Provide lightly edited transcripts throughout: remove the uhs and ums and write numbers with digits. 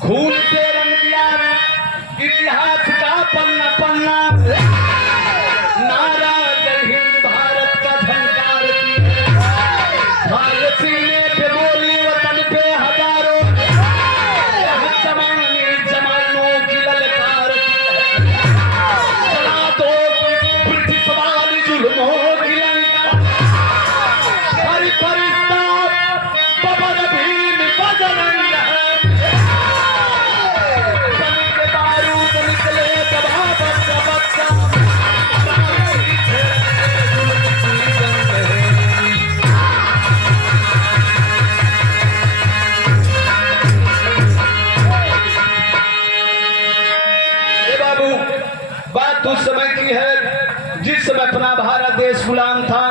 खून से रंग दिया इतिहास का पन्ना पन्ना, नारा जय हिंद भारत का झंकार भारत सीने पे बोली वतन पे हजारों जमानों की ललकार चला दो ब्रिटिश वाली जुल्मों की लंका, हर फरिश्ता बबर भीम बजरंग है, जंग के बारूद निकले दबा बच्चा बच्चा बात उस समय की है जिस समय अपना भारत देश गुलाम था,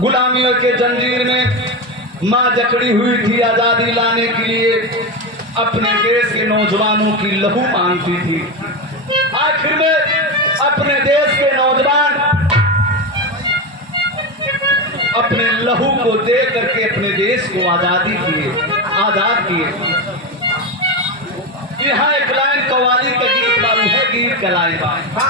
गुलामियों के जंजीर में मां जकड़ी हुई थी आजादी लाने के लिए, अपने देश के नौजवानों की लहू मांगती थी। आखिर में अपने देश के नौजवान अपने लहू को दे करके अपने देश को आजाद किए। यहाँ एक लाइन कव्वाली का गीत बारू है, गीत गलाई करता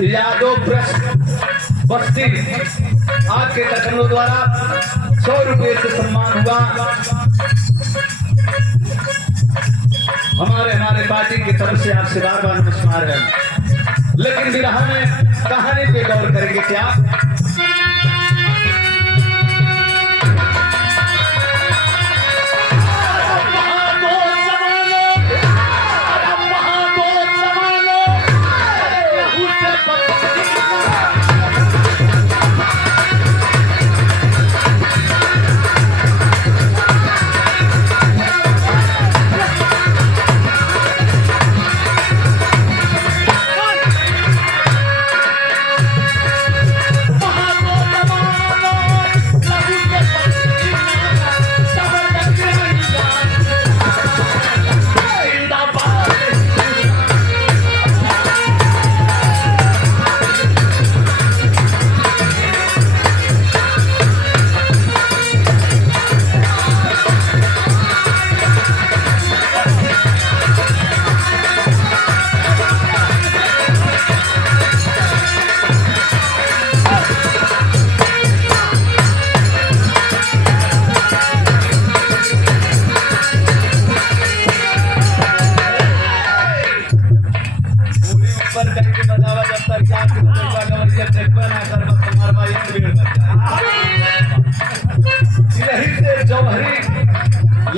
यादव प्रेस बस्ती आपके लखनऊ द्वारा 100 रुपए से सम्मान हुआ। हमारे पार्टी की तरफ से आपसे बार बार नमस्कार है। लेकिन विरहा में कहानी पे गौर करेंगे क्या?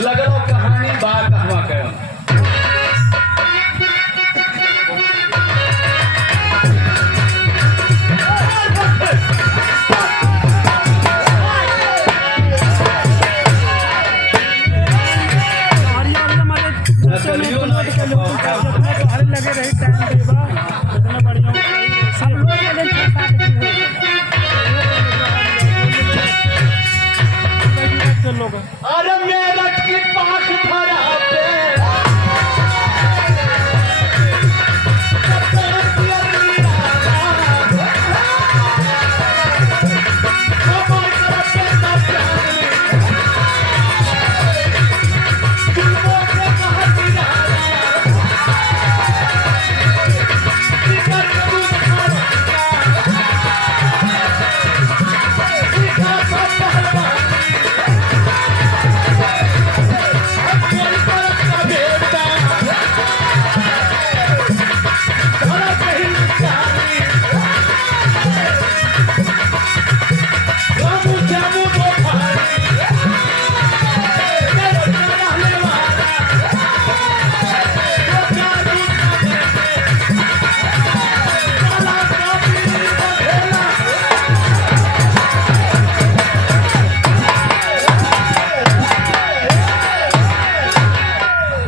लगो कहानी बात कहवा कयो। अरे मेरठ की पाक धरा पे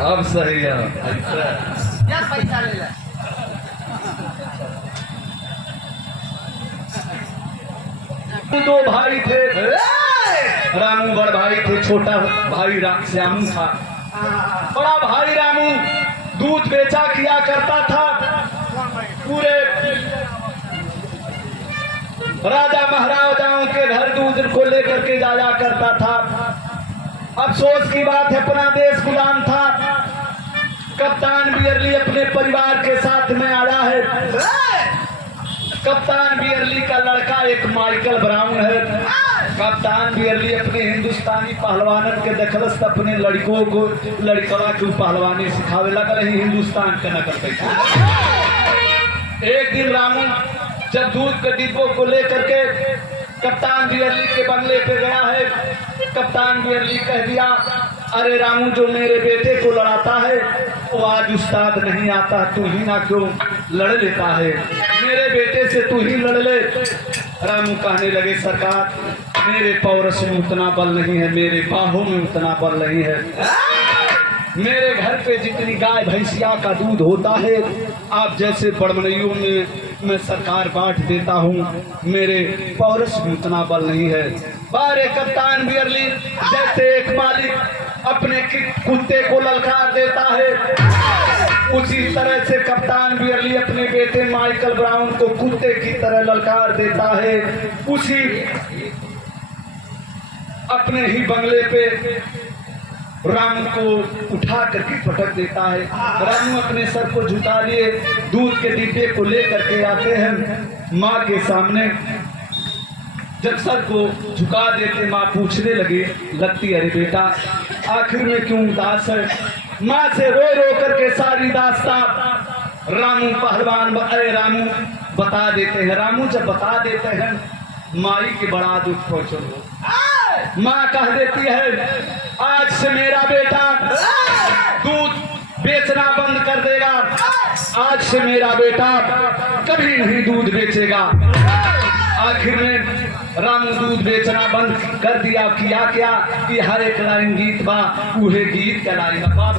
अब सही है। यार पैसा ले ले। दो भाई थे, रामू बड़ भाई थे, छोटा भाई श्यामू था। बड़ा भाई रामू दूध बेचा किया करता था, पूरे राजा महाराजाओं के घर दूध को लेकर के जाया करता था। अफसोस की बात है, अपना देश गुलाम था। कप्तान बियरली अपने परिवार के साथ में आया है। कप्तान बियरली का लड़का एक माइकल ब्राउन है। कप्तान बियरली अपने हिंदुस्तानी पहलवानन के देखलस अपने लड़कों को लड़कवा को पहलवानी सिखावे लगा रही, हिंदुस्तान के नकल करके। एक दिन रामू जब दूध के डिब्बों को लेकर के कप्तान बियरली के बंगले पे गया है, कप्तान बियरली कह दिया, अरे रामू जो मेरे बेटे को लड़ाता है वो आज उस्ताद नहीं आता, तू ही ना क्यों लड़ लेता है, मेरे बेटे से तू ही लड़ ले। रामू कहने लगे, सरकार मेरे पौरस में उतना बल नहीं है, मेरे बाहों में उतना बल नहीं है, मेरे घर पे जितनी गाय भैंसिया का दूध होता है आप जैसे बड़मनियों में मैं सरकार बांट देता हूँ, मेरे पौरस में उतना बल नहीं है। बारे कप्तान बियरली जैसे एक मालिक अपने कुत्ते को ललकार देता है, उसी तरह से कप्तान बियरली अपने बेटे माइकल ब्राउन को कुत्ते की तरह ललकार देता है। उसी अपने ही बंगले पे रामू को उठा करके पटक देता है। रामू अपने सर को झुका लिए दूध के डिब्बे को लेकर के आते हैं माँ के सामने। जब सर को झुका देते माँ पूछने लगती, अरे बेटा आखिर में क्यों उदास है? माँ से रो रो करके सारी दास्तां रामू पहलवान अरे रामू बता देते हैं। रामू जब बता देते हैं माई के बड़ा दुख पहुंचो। माँ कह देती है, आज से मेरा बेटा दूध बेचना बंद कर देगा, आज से मेरा बेटा कभी नहीं दूध बेचेगा। आखिर में रामू दूध बेचना बंद कर दिया। किया क्या कि हर एक लाइन गीत बा उहे गीत का लाइन बा।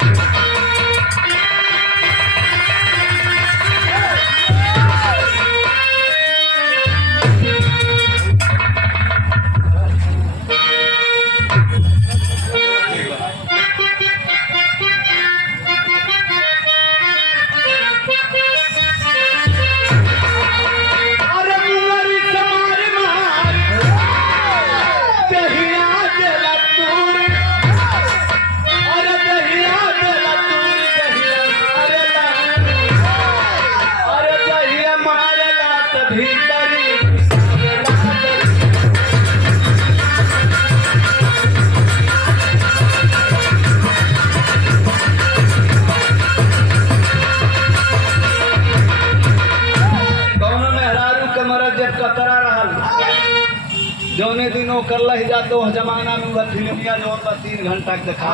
जौने दिनों कर लही जाते हो जमाना में वह फिल्मिया जो 3 घंटा दिखा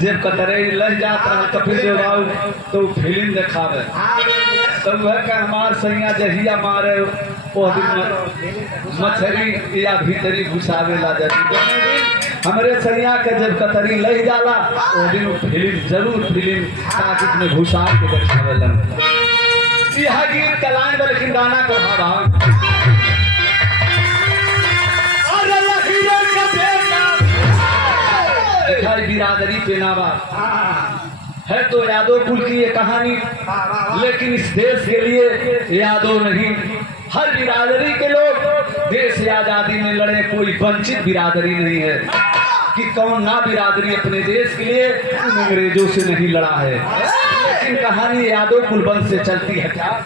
जब कतरे लह जात रहा कपिल देव बाबू तो फिल्म दिखावे तब वह का हमार सैया जहिया मारे वो दिन मछली या भीतरी घुसावे ला जाती। हमारे सैया के जब कतरी लह जाला वो दिन फिल्म जरूर फिल्म ताकत में घुसा के दिखावे लग। यह गीत कलान बल्कि गाना का भाव जाए बिरादरी पे नावा है तो यादव कुल की ये कहानी, लेकिन इस देश के लिए यादव नहीं, हर बिरादरी के लोग देश आजादी में लड़े, कोई वंचित बिरादरी नहीं है कि कौन ना बिरादरी अपने देश के लिए उन अंग्रेजों से नहीं लड़ा है। लेकिन कहानी यादव कुल वंश से चलती है क्या?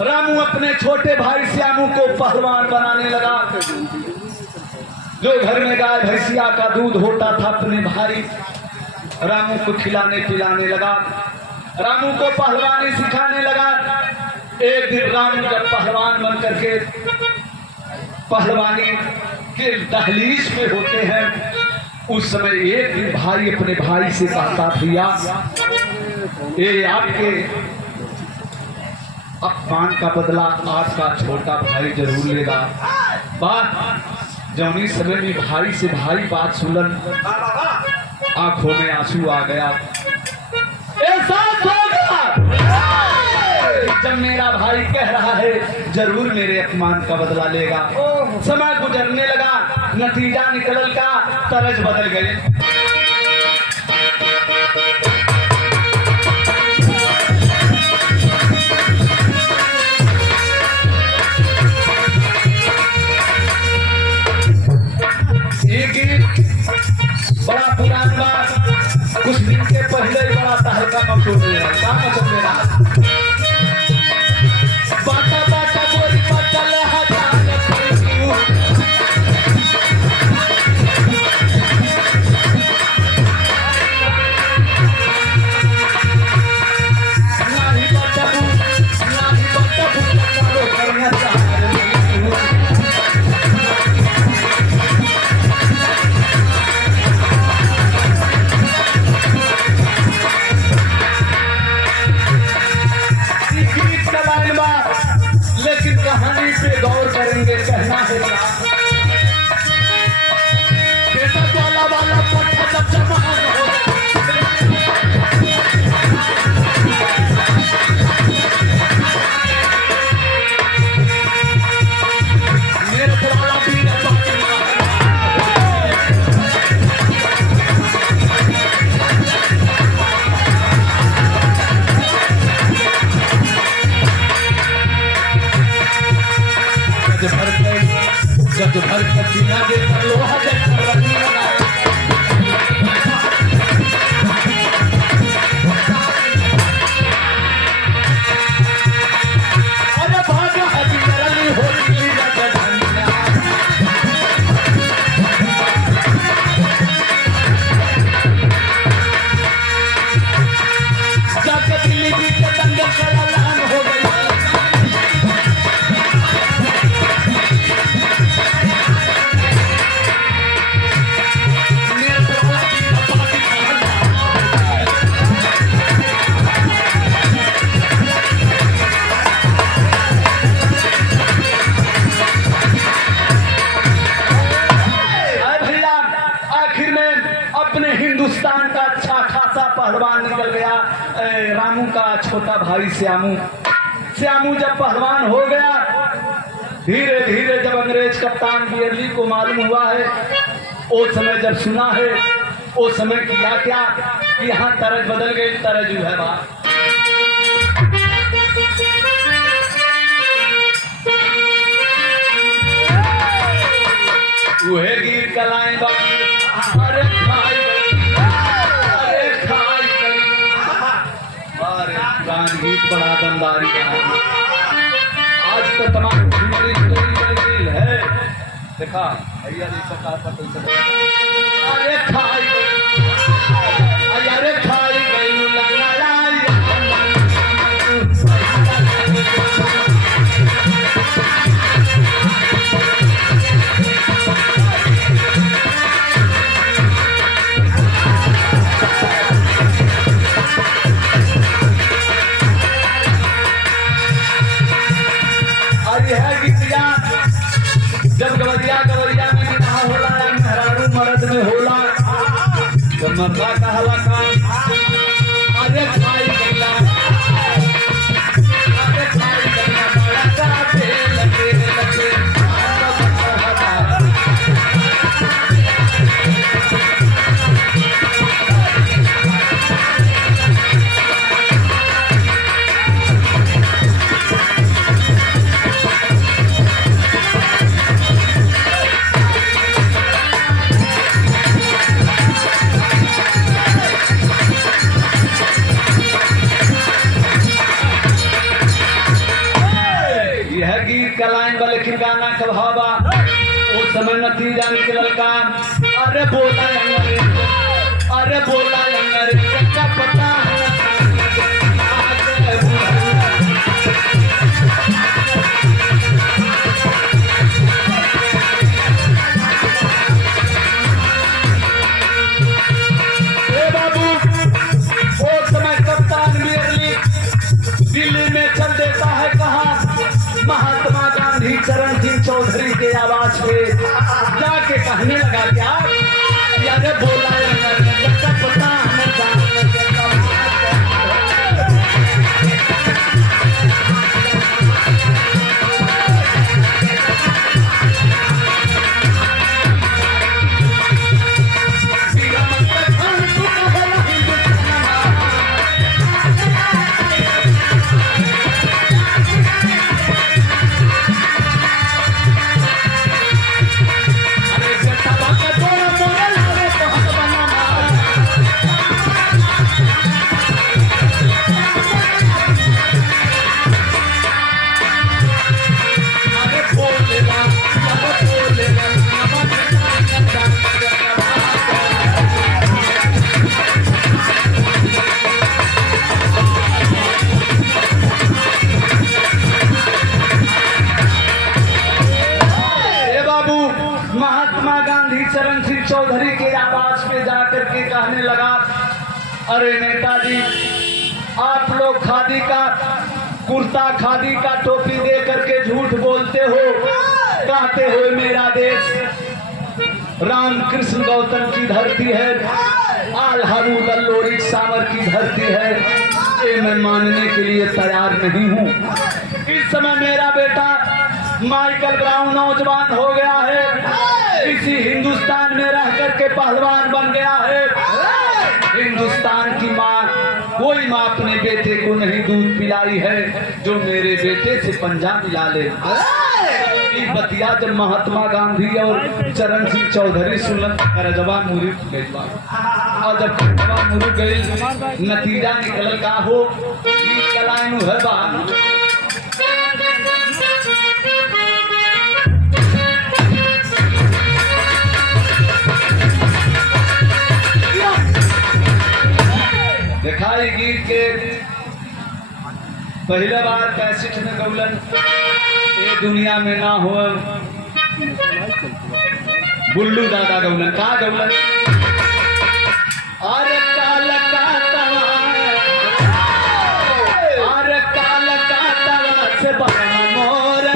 रामू अपने छोटे भाई श्यामू को पहलवान बनाने लगा। जो घर में गाय भैंसिया का दूध होता था अपने भाई रामू को खिलाने पिलाने लगा, रामू को पहलवानी सिखाने लगा। एक दिन रामू जब पहलवान बन करके पहलवानी के दहलीज पे होते हैं, उस समय एक दिन भाई अपने भाई से कहता, भैया ये आपके अपमान का बदला आपका छोटा भाई जरूर लेगा। बात जौनी समय में भाई से भाई बात सुनन, आंखों में आंसू आ गया। ऐसा होगा जब मेरा भाई कह रहा है जरूर मेरे अपमान का बदला लेगा। समय गुजरने लगा, नतीजा निकल का तरज बदल गई। बड़ा पुरान बात, कुछ दिन के पहले ही बड़ा तहलका मचोड़ रहा, बाटा बाटा बोरी बचल हजार कहानी पे गौर करेंगे। कहना है क्या? बेटा वाला वाला पट्टा जब जमान हो मेरे वाला भी जब भर पसीना दे लोहा अरे भागा हजी होती जाके दिल्ली भी दंगल का ऐलान हो गई। पहलवान निकल गया रामू का छोटा भाई श्यामू। श्यामू जब पहलवान हो गया, धीरे धीरे जब अंग्रेज कप्तान बियरली को मालूम हुआ है, उस समय जब सुना है, उस समय किया क्या कि यहाँ तरज बदल गई। तरज है बात वह गीत कलाएं अरे खाई गई, अरे खाई गई, अरे गान गीत बड़ा दमदारी का आज तो तमाम है। देखा भैया जी सरकार का कोई अरे खाई गई, अरे खाई गई जब गवरिया में निकाह होला या मेहरारू मर्द में होला, जब मर्दा कहला काम अरे खाई गईला, अरे खाई गईला बड़ा काटे लगे लगे का लाइन वाले लेकिन गाना कभावा उस समय नतीजा निकलल का अरे बोला अंग्रेज, अरे बोला अंग्रेज का पता है बाबू। उस समय कप्तान बियरली दिल्ली में चल देता है कहाँ, महात्मा गांधी चरण सिंह चौधरी के आवाज पे जाके कहने लगा क्या यारे बोला पता चरण सिंह चौधरी के आवाज पे जाकर के कहने लगा अरे नेताजी आप लोग खादी का कुर्ता खादी का टोपी दे करके झूठ बोलते हो, कहते हो मेरा देश रामकृष्ण गौतम की धरती है, आल हरूद लोरी सावर की धरती है, ये मैं मानने के लिए तैयार नहीं हूँ। इस समय मेरा बेटा माइकल ब्राउन नौजवान हो गया है, इसी हिंदुस्तान में रह करके पहलवान बन गया है। हिंदुस्तान की माँ कोई माँ अपने बेटे को नहीं दूध पिलाई है जो मेरे बेटे से पंजा मिला ले। बतिया जब महात्मा गांधी और चरण सिंह चौधरी सुनल करजवा मुरी गई, और जब करजवा मुरी गई नतीजा निकल का हो गीत कलाएं है बा दिखाई गीत के पहले बार कैसेट में गौलन ये दुनिया में ना हो, बुल्लू दादा गौलन का गौलन अरे काल का तवा, अरे काल का तवा से बना मोर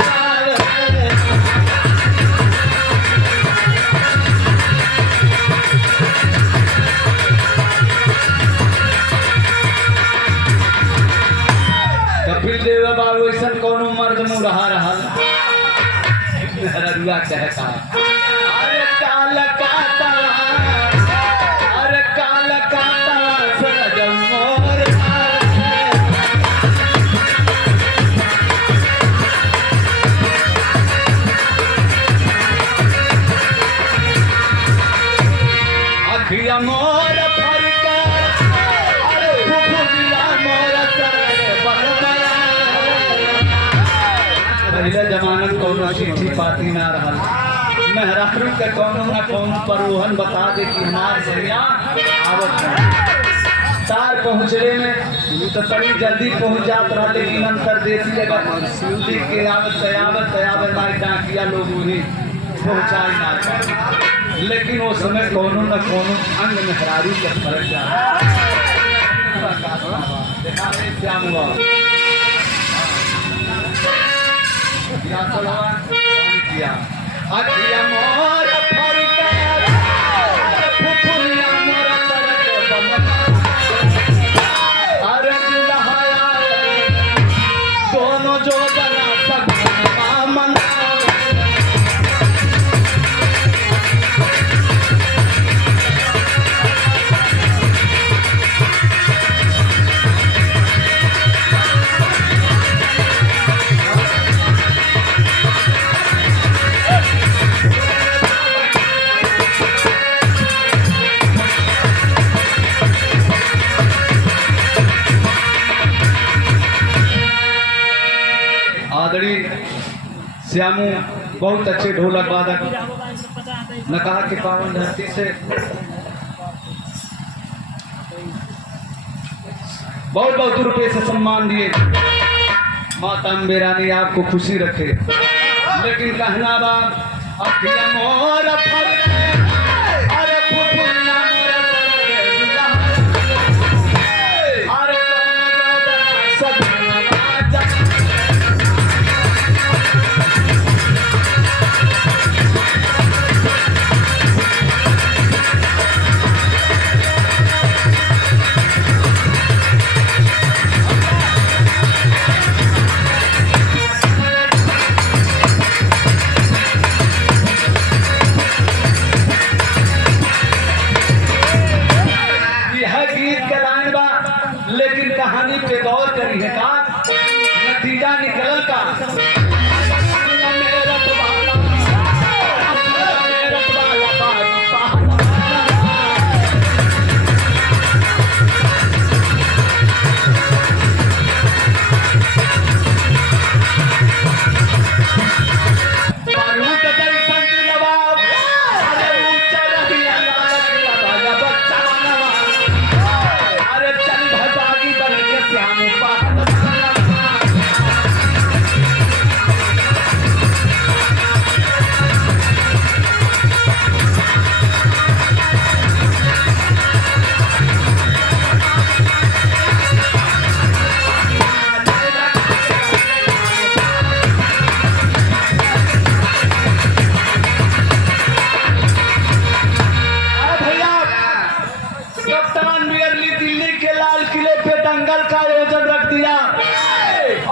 कहता अरे काल काता सरजम मोर अखिया मोर फरका अरे फुफुला मोर पहले जमाना कोनो चिट्ठी पाती ना रहल मेहरारू के कोनो ना कोनो परोहन बता दे कि हमार सरिया आवत है तार पहुँचले में तो तनी जल्दी पहुँच जात रहा लेकिन अंतर देसी जगह लिख के आवत माई डाकिया लोग उन्हें पहुँचाई ना पाए लेकिन वो समय कोनो न कोनो अंग मेहरारू के फर्क जा देखा श्याम हुआ किया अखिया मोर फरका फुफुला मोर तरक अरे दुल्हाया दोनों जो बना सब मना श्यामू बहुत अच्छे ढोलक वादक न कहा कि पावन धरती से बहुत बहुत रुपए से सम्मान दिए माता अम्बे रानी आपको खुशी रखे लेकिन कहना बात अखिया मोर फरके अरे फुफुला मोर अरे सब लेकिन कहानी पे गौर करी है का नतीजा निकल का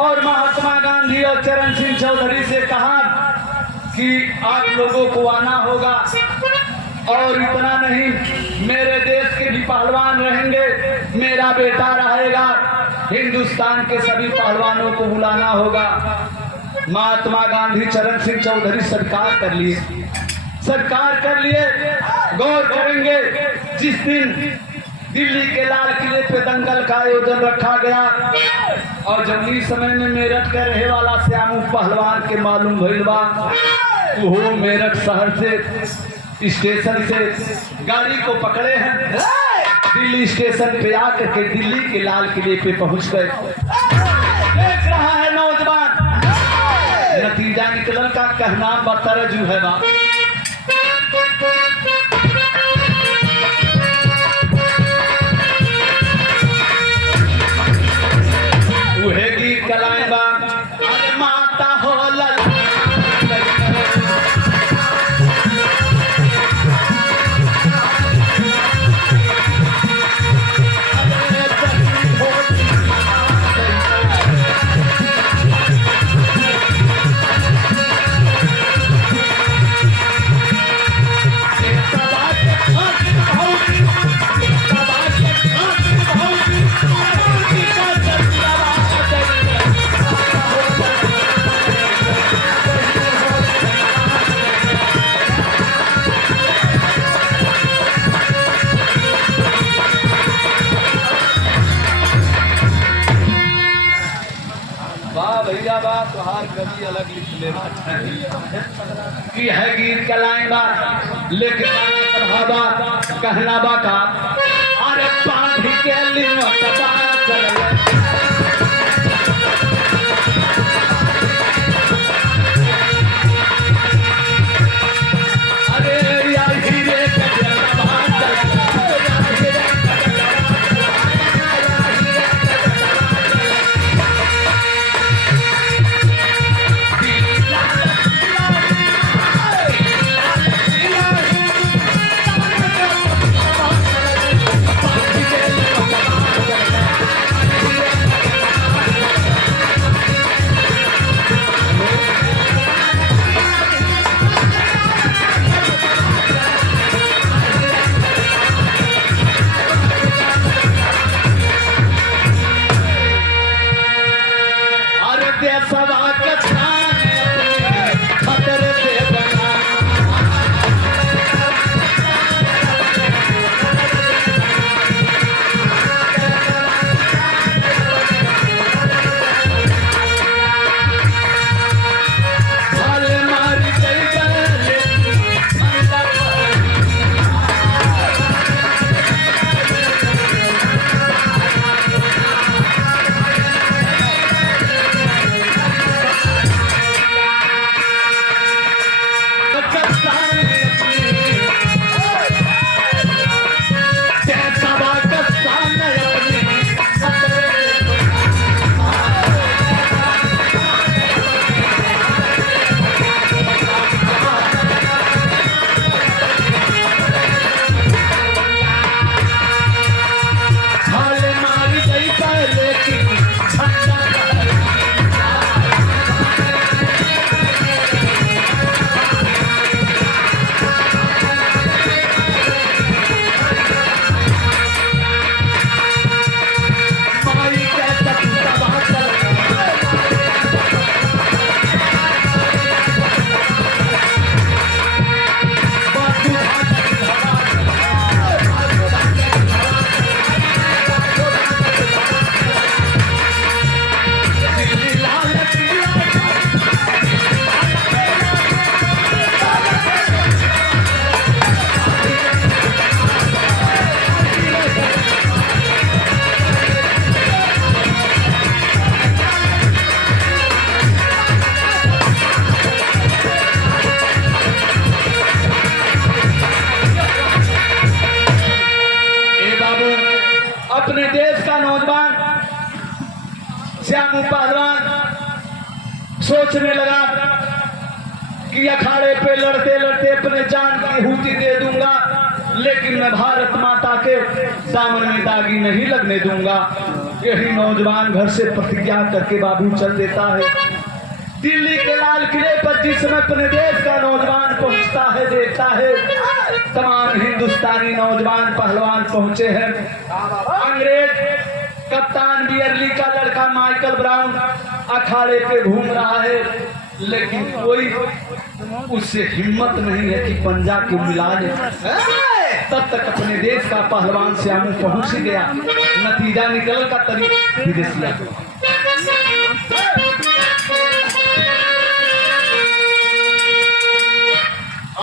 और महात्मा गांधी और चरण सिंह चौधरी से कहा कि आप लोगों को आना होगा और इतना नहीं मेरे देश के भी पहलवान रहेंगे मेरा बेटा रहेगा हिंदुस्तान के सभी पहलवानों को बुलाना होगा। महात्मा गांधी चरण सिंह चौधरी स्वीकार कर लिए गौर करेंगे जिस दिन दिल्ली के लाल किले पे दंगल का आयोजन रखा गया और जंगली समय में मेरठ के रहे वाला श्यामू पहलवान के मालूम भइल बा वो मेरठ शहर से स्टेशन से गाड़ी को पकड़े हैं दिल्ली स्टेशन पे आकर के दिल्ली के लाल किले पे पहुंच गए। देख रहा है नौजवान नतीजा निकलन का कहना बतरजू है बा अरे माता हो कि है गीत का लाइन बा लेकिन गाना कहबा कहना बा का अरे पानी के लिमट बा चले अपने देश का नौजवान श्यामू पहलवान सोचने लगा कि अखाड़े पे लड़ते लड़ते अपने जान की हुती दे दूंगा, लेकिन मैं भारत माता के दामन में दागी नहीं लगने दूंगा। यही नौजवान घर से प्रतिज्ञा करके बाबू चल देता है। दिल्ली के लाल किले पर जिस समय अपने देश का नौजवान पहुंचता है, देखता है तमाम हिंदुस्तानी नौजवान पहलवान पहुंचे हैं। अंग्रेज कप्तान बियरली का लड़का माइकल ब्राउन अखाड़े पे घूम रहा है, लेकिन कोई उससे हिम्मत नहीं है कि पंजा को मिला ले। तब तक अपने देश का पहलवान श्यामू पहुंच ही गया। नतीजा निकल का तरीका विदेशिया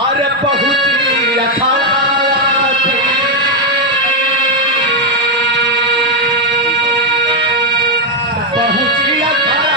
अरे पहुंची अखाड़ा पहुंची अखाड़ा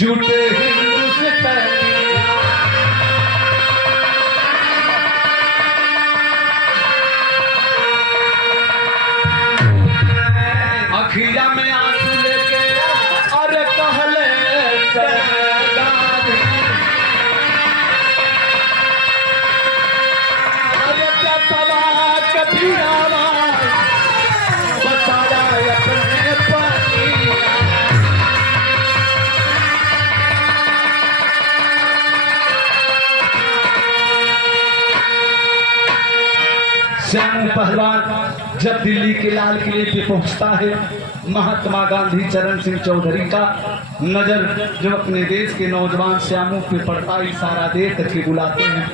झूठे हिंदुस्तान अखिया में आंसू लेके अरे कहले अरे क्या सवा कभी बताया अपने पानी पहलवान जब दिल्ली के लाल किले पे पहुंचता है, महात्मा गांधी चरण सिंह चौधरी का नजर जब अपने देश के नौजवान श्यामों पे पड़ता, इशारा दे करके बुलाते हैं।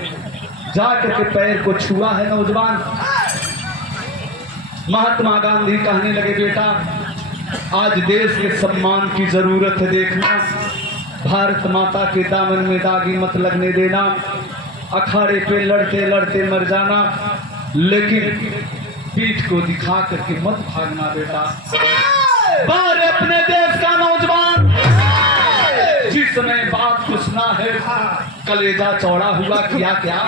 जाकर के पैर को छुआ है नौजवान। महात्मा गांधी कहने लगे, बेटा आज देश के सम्मान की जरूरत है, देखना भारत माता के दामन में दागी मत लगने देना, अखाड़े पे लड़ते लड़ते मर जाना, लेकिन पीठ को दिखा करके मत भागना बेटा। बाहर अपने देश का नौजवान जिसने बात को सुना है, कलेजा चौड़ा हुआ, किया क्या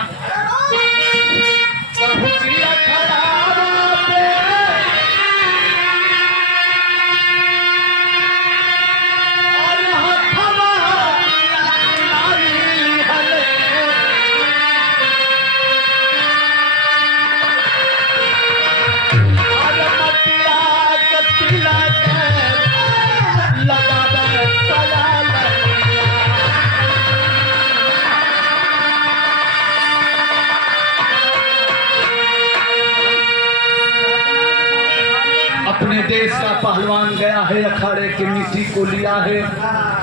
अपने देश का पहलवान गया है, अखाड़े की मिट्टी को लिया है,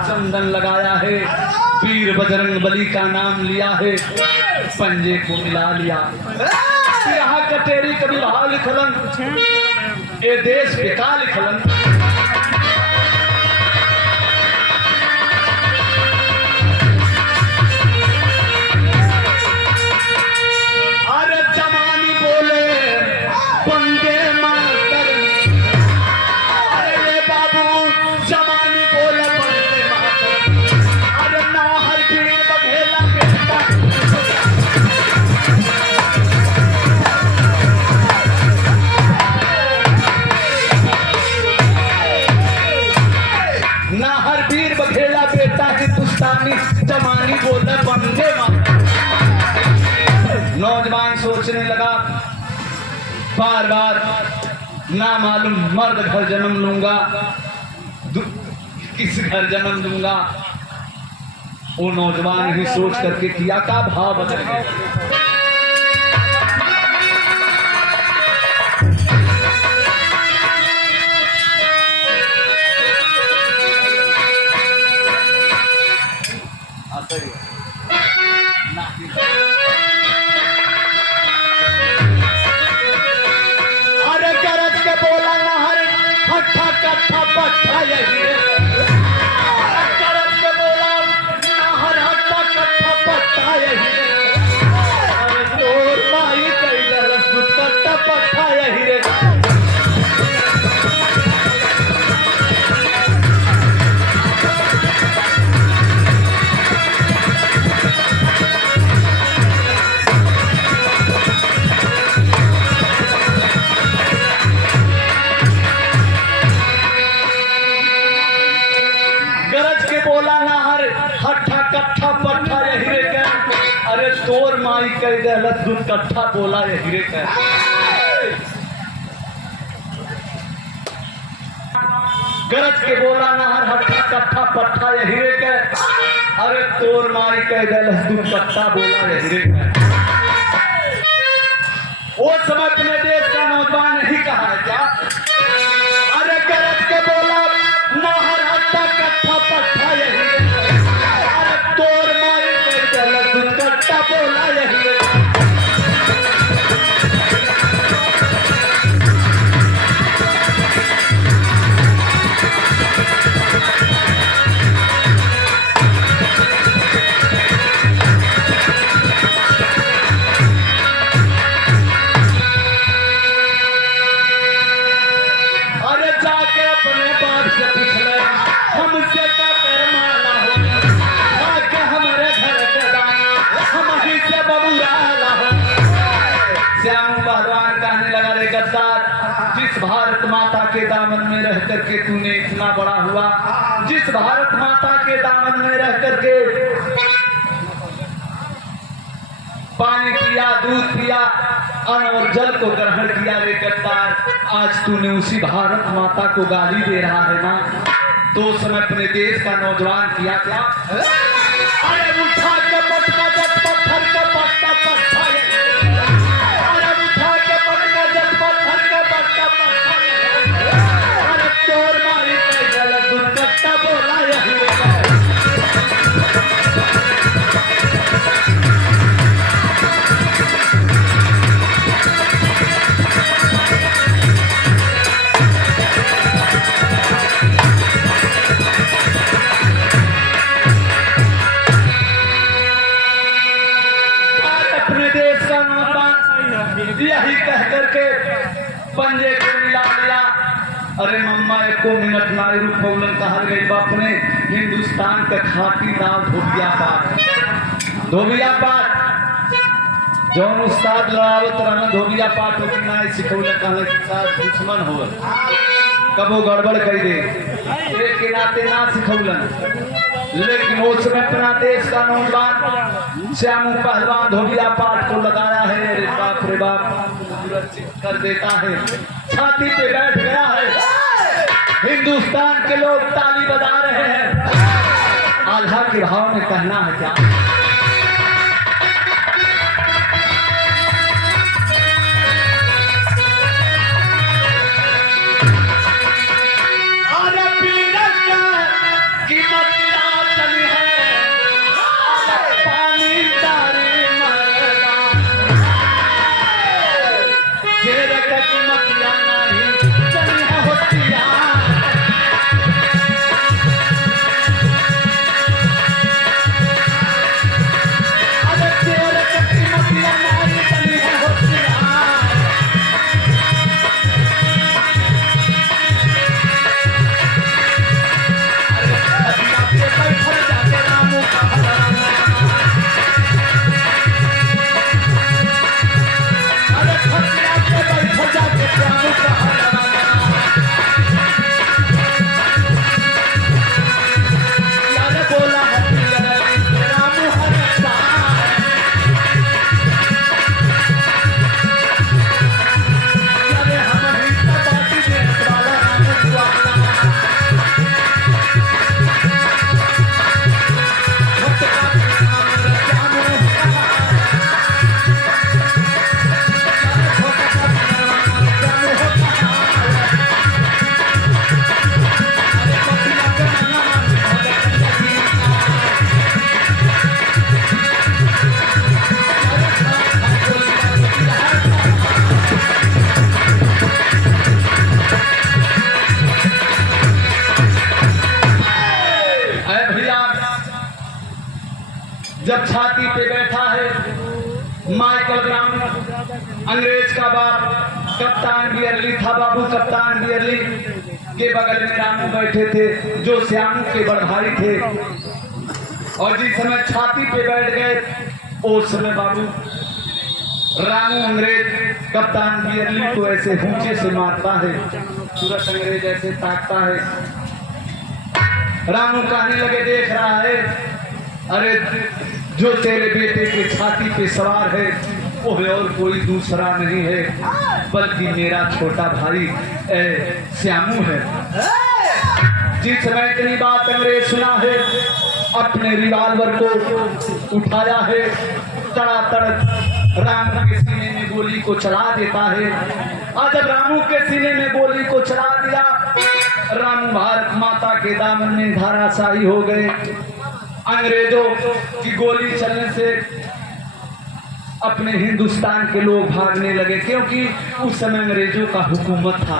चंदन लगाया है, वीर बजरंग बली का नाम लिया है, पंजे को मिला लिया। यहाँ कटेरी कभी भाव लिखलन, ये देश पे का लिखलन। अरे जमानी बोले बंदे मातर, अरे बाबू जमानी बोले बंदे मातर, अरे ना हर पीर बघेला बेटा, ना हर वीर बघेला बेटा हिंदुस्तानी, जमानी बोले बंदे मातर। नौजवान सोचने लगा, बार बार ना मालूम मर्द घर जन्म लूंगा, किस घर जन्म लूंगा। वो नौजवान ही सोच करके किया का भाव बदल गया। अरे गरज के बोला नहर हट्ठा कट्ठा पट्ठा यही है, गरज के बोला नहर हट्ठा कट्ठा पट्ठा यही है, अरे तोर माई कई गरज कट्ठा पट्ठा यही है। अरे तोर माई कह दहलत दूध कट्ठा बोला ये हीरे का। गरज के बोला नहर हट्ठा कट्ठा पट्ठा ये हीरे का, अरे तोर माई कह दहलत दूध कट्ठा बोला ये हीरे का। वो समय अपने देश का नौजवान नहीं कहा है क्या, अरे गरज के बोला नहर हट्ठा कट्ठा पट्ठा ये हीरे का, अरे तोर माई कह दहलत दूध कट्ठा बोला ये हीरे का। जिस भारत माता के दामन में रह करके तूने इतना बड़ा हुआ, जिस भारत माता के दामन में रह करके पानी पिया, दूध पिया, अन्न और जल को ग्रहण किया रे गद्दार, आज तूने उसी भारत माता को गाली दे रहा है ना। तो समय अपने देश का नौजवान किया क्या, अरे उठा के पटका जब पत्थर के पत्ता पत्थर, अरे उठा के पटका जब अरे मम्मा एको मिनट ना रुक पौलन कहल गई बाप ने हिंदुस्तान के खाटी दाव धोबिया पाठ जौन उस्ताद लड़ावत रहना धोबिया पाठ होती ना सिखौले कहले कि साथ दुश्मन हो कबो गड़बड़ कर दे एक के नाते ना सिखौलन लेकिन उसमें अपना देश का नौजवान श्यामू पहलवान धोबिया पाठ को लगाया है। अरे बाप रे बाप कर देता है छाती पे बैठ गया है। हिंदुस्तान के लोग ताली बजा रहे हैं। आल्हा के भाव में कहना है क्या जब छाती पे बैठा है माइकल ब्राउन अंग्रेज का बाप कप्तान बियरली था बाबू। कप्तान बियरली के बगल में रामू बैठे थे जो श्यामू के बड़ भाई थे और जिस समय छाती पे बैठ गए उस समय बाबू रामू अंग्रेज कप्तान बियरली को ऐसे ऊंचे से मारता है। तुरंत अंग्रेज ऐसे ताकता है। रामू कहने लगे देख रहा है अरे जो तेरे बेटे के छाती पे सवार है वो और कोई दूसरा नहीं है बल्कि मेरा छोटा भाई श्यामू है। जिस समय इतनी बात अंग्रेज सुना है अपने रिवाल्वर को उठाया है तड़ातड़ रामू के सीने में गोली को चला देता है। और जब रामू के सीने में गोली को चला दिया रामू भारत माता के दामन में धाराशाही हो गए। अंग्रेजों की गोली चलने से अपने हिंदुस्तान के लोग भागने लगे क्योंकि उस समय अंग्रेजों का हुकूमत था।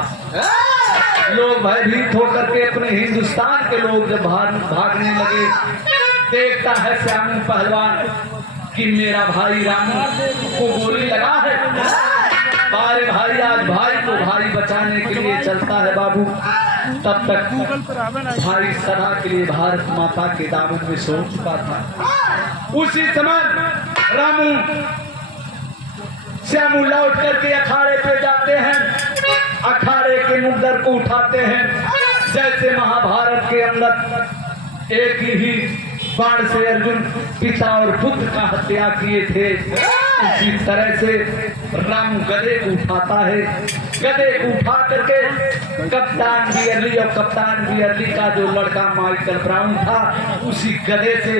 लोग भयभीत होकर के अपने हिंदुस्तान के लोग जब भागने लगे देखता है श्यामू पहलवान कि मेरा भाई रामू को गोली लगा है। बारे भाई आज भाई को भाई बचाने के लिए चलता है बाबू। तब तक भाई सदा के लिए भारत माता के दामन में सो चुका था। उसी समय रामू श्यामू लौट करके अखाड़े पे जाते हैं। अखाड़े के मुद्दर को उठाते हैं जैसे महाभारत के अंदर एक ही बाण से अर्जुन पिता और पुत्र का हत्या किए थे उसी तरह से रामू गधे को उठाता है। गधे को उठा करके कप्तान बियरली और कप्तान बियरली का जो लड़का माइकल ब्राउन था उसी गधे से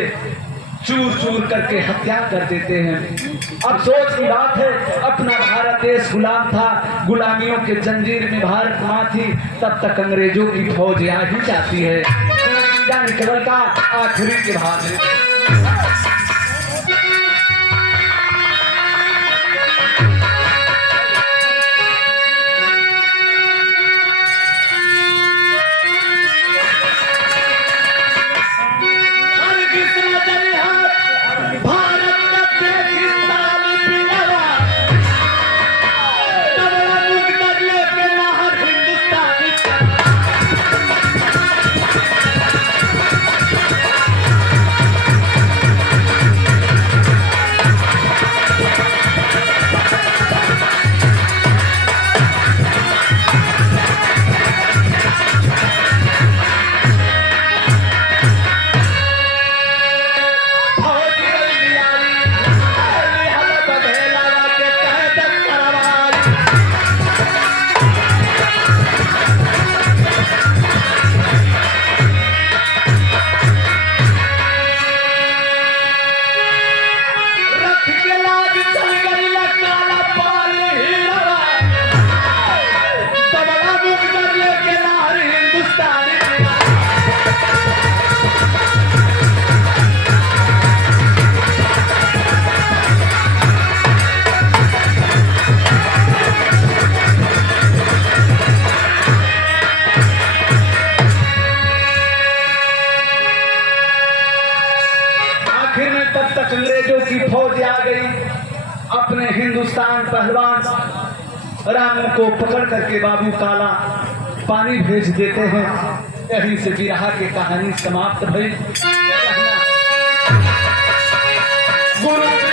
चूर चूर करके हत्या कर देते हैं। अफसोस की बात है अपना भारत देश गुलाम था। गुलामियों के जंजीर में भारत माँ थी तब तक अंग्रेजों की फौज आ ही जाती है। जान केवल का आखिरी के भाग में आखिर में तब तक अंग्रेजों की फौज आ गई। अपने हिंदुस्तान पहलवान राम को पकड़ करके बाबू काला पानी भेज देते हैं। यहीं से बिरहा की कहानी समाप्त भई। गुरु